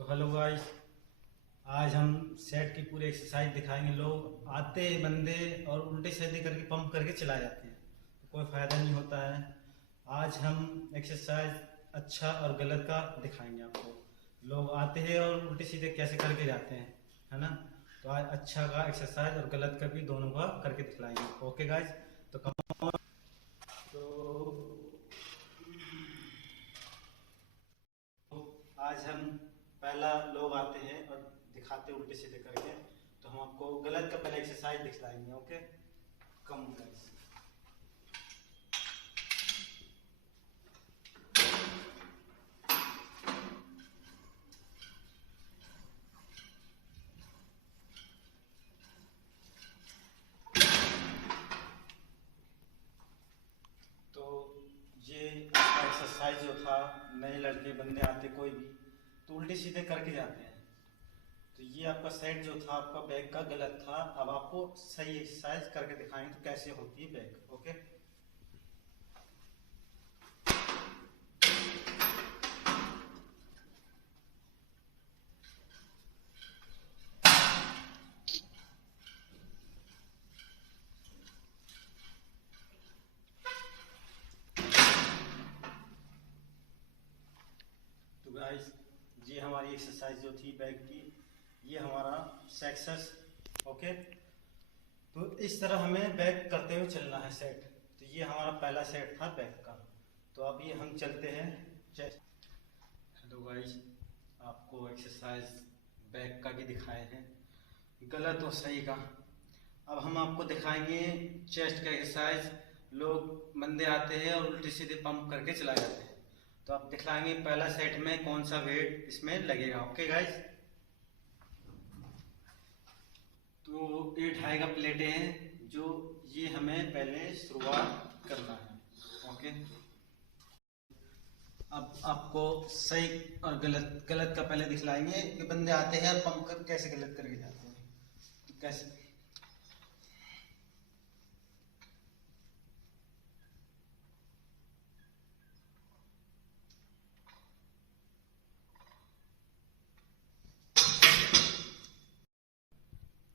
तो hello guys, आज हम सेट की पूरी एक्सरसाइज दिखाएंगे। लोग आते बंदे और उल्टे सीधे करके पंप करके चला जाते हैं, तो कोई फ़ायदा नहीं होता है। आज हम एक्सरसाइज अच्छा और गलत का दिखाएंगे आपको। लोग आते हैं और उल्टे सीधे कैसे करके जाते हैं, है ना। तो आज अच्छा का एक्सरसाइज और गलत का भी दोनों का करके दिखलाएंगे। ओके गाइस, तो आज हम पहला लोग आते हैं और दिखाते उल्टे सीधे करके, तो हम आपको गलत का पहले एक्सरसाइज दिखलाएंगे। Okay, come guys. तो ये एक्सरसाइज जो था, नए लड़के बंदे आते कोई भी तो उल्टे सीधे करके जाते हैं। तो ये आपका सेट जो था आपका बैक का गलत था। अब आपको सही एक्सरसाइज करके दिखाएंगे तो कैसे होती है बैक। ओके, तो गाइस ये हमारी एक्सरसाइज जो थी बैक की, ये हमारा सक्सेस। ओके, तो इस तरह हमें बैक करते हुए चलना है सेट। तो ये हमारा पहला सेट था बैक का। तो अभी हम चलते हैं चेस्ट। हेलो गाइस, आपको एक्सरसाइज बैक का भी दिखाए हैं, गलत और सही का। अब हम आपको दिखाएंगे चेस्ट का एक्सरसाइज। लोग बंदे आते हैं और उल्टे सीधे पंप करके चला जाते हैं। तो आप दिखलाएंगे पहला सेट में कौन सा वेट इसमें लगेगा। ओके गाइस, तो 8 का प्लेटें हैं जो ये हमें पहले शुरुआत करना है। ओके, अब आपको सही और गलत का पहले दिखलाएंगे कि बंदे आते हैं और पंप कर कैसे गलत करके जाते हैं। तो कैसे,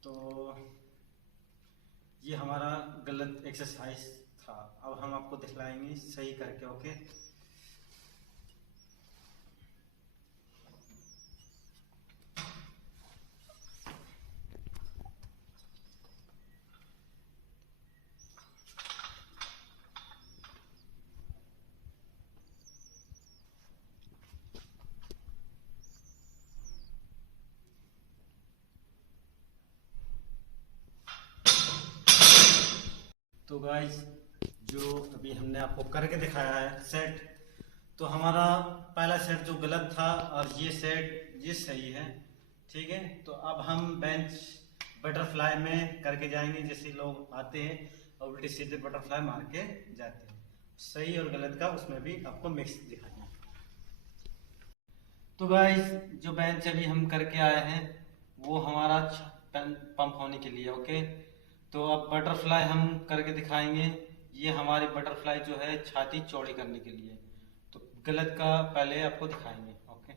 तो ये हमारा गलत एक्सरसाइज था। अब हम आपको दिखलाएंगे सही करके। ओके, तो गाइस जो अभी हमने आपको करके दिखाया है सेट, तो हमारा पहला सेट जो गलत था और ये सेट ये सही है। ठीक है, तो अब हम बेंच बटरफ्लाई में करके जाएंगे। जैसे लोग आते हैं और उल्टे सीधे बटरफ्लाई मार के जाते हैं, सही और गलत का उसमें भी आपको मिक्स दिखाएंगे। तो गाइस जो बेंच अभी हम करके आए हैं वो हमारा पंप होने के लिए। ओके, तो अब बटरफ्लाई हम करके दिखाएंगे। ये हमारी बटरफ्लाई जो है छाती चौड़ी करने के लिए। तो गलत का पहले आपको दिखाएंगे। ओके,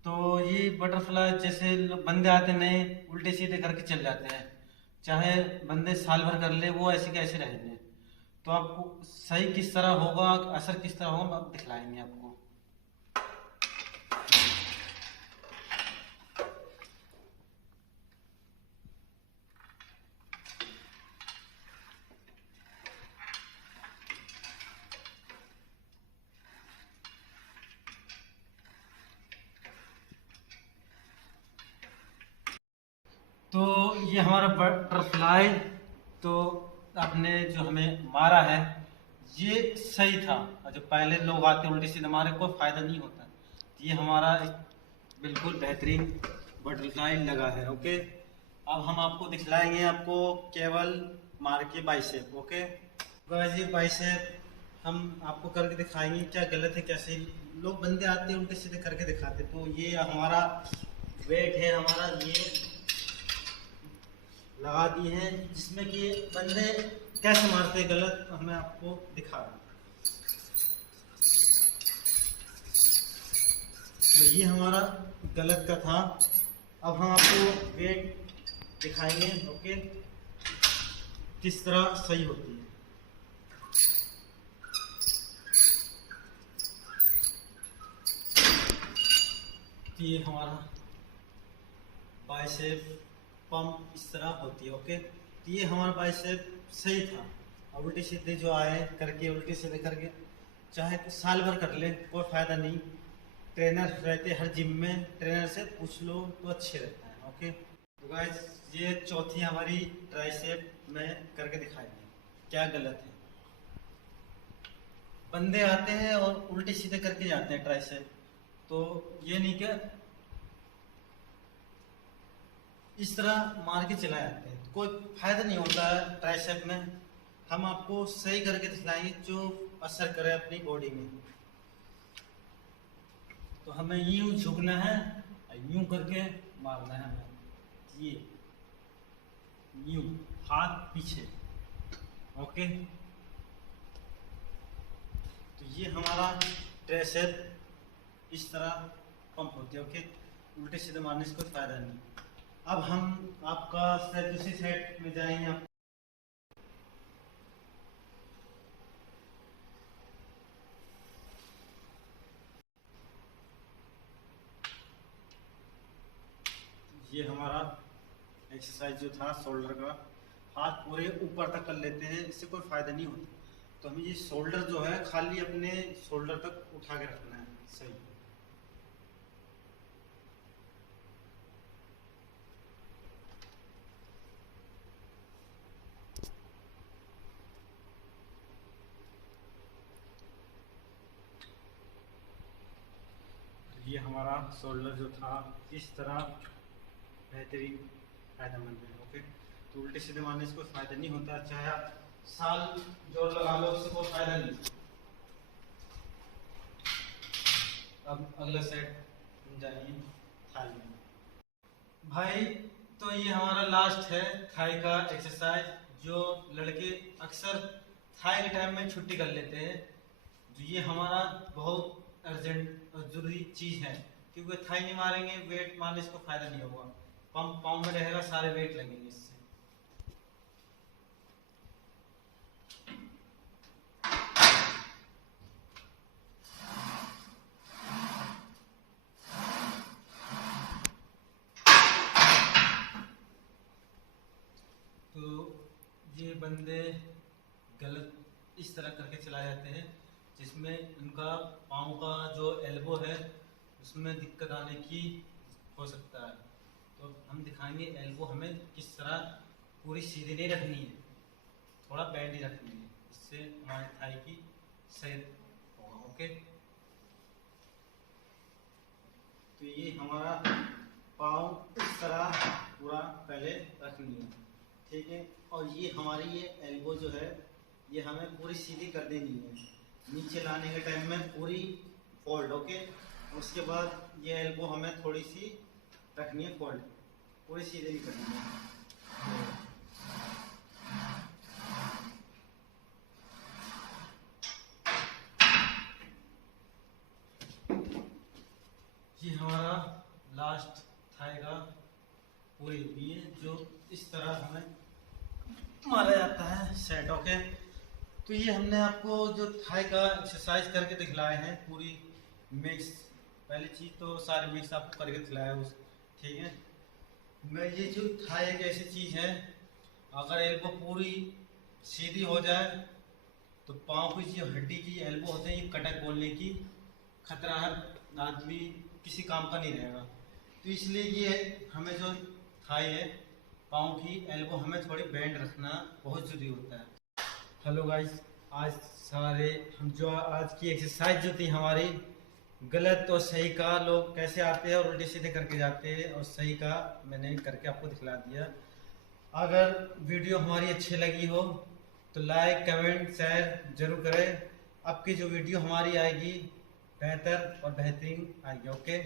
तो ये बटरफ्लाई जैसे बंदे आते नए उल्टे सीधे करके चल जाते हैं, चाहे बंदे साल भर कर ले वो ऐसे कैसे रहेंगे। तो आपको सही किस तरह होगा, असर किस तरह होगा, आप दिखलाएंगे आपको। तो ये हमारा बटरफ्लाई, तो आपने जो हमें मारा है ये सही था। और जो पहले लोग आते उल्टे सीधे मारे कोई फायदा नहीं होता। ये हमारा एक बिल्कुल बेहतरीन बटरफ्लाई लगा है। ओके, अब हम आपको दिखलाएंगे आपको केवल मार के बाइसेप। ओके गाइस, ये बाइसेप हम आपको करके दिखाएंगे क्या गलत है क्या सही। लोग बंदे आते उल्टे सीधे करके दिखाते। तो ये हमारा वेट है, हमारा ये लगा दिए हैं, जिसमें कि बंदे कैसे मारते हैं गलत, मैं आपको दिखा रहा हूँ। तो ये हमारा गलत का था। अब हम आपको वेट दिखाएंगे, ओके, किस तरह सही होती है। तो ये हमारा बाइसेप पंप इस तरह होती है, ओके। तो ये हमारा बाइसेप सही था। अब उल्टे सीधे जो आए करके, उल्टे सीधे करके चाहे तो साल भर कर ले, कोई फायदा नहीं। ट्रेनर रहते हर जिम में, ट्रेनर से पूछ लो तो अच्छे रहता है, ओके। तो गाइस ये चौथी हमारी ट्राइसेप में करके दिखाएंगे क्या गलत है। बंदे आते हैं और उल्टे सीधे करके जाते हैं ट्राइसेप, तो ये नहीं क्या इस तरह मार के चला जाते हैं, कोई फायदा नहीं होता है ट्राइसेप में। हम आपको सही करके दिखलाएंगे जो असर करे अपनी बॉडी में। तो हमें यूं झुकना है, यूं करके मारना है हमें, ये यूं हाथ पीछे, ओके। तो ये हमारा ट्राइसेप इस तरह पंप होती है, ओके। उल्टे सीधे मारने से कोई फायदा नहीं। अब हम आपका सेट दूसरी सेट में जाएंगे। आप ये हमारा एक्सरसाइज जो था शोल्डर का, हाथ पूरे ऊपर तक कर लेते हैं, इससे कोई फायदा नहीं होता। तो हमें ये शोल्डर जो है खाली अपने शोल्डर तक उठा के रखना है, सही। ये हमारा शोल्डर जो था इस तरह बेहतरीन फायदेमंद है, ओके। तो उल्टे सीधे मारने से कोई फायदा नहीं होता, चाहे आप साल जोर लगा लो, उससे कोई फायदा नहीं। अब अगला सेट हम जाएंगे थाई में। भाई तो ये हमारा लास्ट है थाई का एक्सरसाइज, जो लड़के अक्सर थाई के टाइम में छुट्टी कर लेते हैं। जो ये हमारा बहुत अर्जेंट और जरूरी चीज है, क्योंकि थाई नहीं मारेंगे वेट मारने से कोई फायदा नहीं होगा। पंप पाँव में रहेगा, सारे वेट लगेंगे इससे। तो ये बंदे गलत इस तरह करके चला जाते हैं, जिसमें उनका पाँव का जो एल्बो है उसमें दिक्कत आने की हो सकता है। तो हम दिखाएंगे एल्बो हमें किस तरह पूरी सीधी नहीं रखनी है, थोड़ा बैंड ही रखनी है, इससे हमारे थाई की सही होगा, ओके। तो ये हमारा पाँव इस तरह पूरा पहले रखनी है, ठीक है। और ये हमारी ये एल्बो जो है ये हमें पूरी सीधी कर देनी है, नीचे लाने के टाइम में पूरी फोल्ड, ओके। उसके बाद ये एल्बो हमें थोड़ी सी रखनी है फोल्ड, पूरी सीधी नहीं करनी है। ये हमारा लास्ट थाई का पूरी हुई है, जो इस तरह हमें मारा जाता है सेट, ओके। तो ये हमने आपको जो थाई का एक्सरसाइज करके दिखलाए हैं पूरी मिक्स, पहली चीज़ तो सारी मिक्स आपको करके दिखलाया उस, ठीक है। मैं ये जो थाई एक ऐसी चीज़ है, अगर एल्बो पूरी सीधी हो जाए तो पाँव की जो हड्डी की एल्बो होते हैं ये कटक बोलने की खतरा है, आदमी किसी काम का नहीं रहेगा। तो इसलिए ये हमें जो थाई है पाँव की एल्बो हमें थोड़ी बैंड रखना बहुत ज़रूरी होता है। हेलो गाइस, आज सारे हम जो आज की एक्सरसाइज जो थी हमारी, गलत और सही का लोग कैसे आते हैं और उल्टे सीधे करके जाते हैं, और सही का मैंने करके आपको दिखला दिया। अगर वीडियो हमारी अच्छी लगी हो तो लाइक कमेंट शेयर जरूर करें। अब की जो वीडियो हमारी आएगी बेहतर और बेहतरीन आएगी, ओके।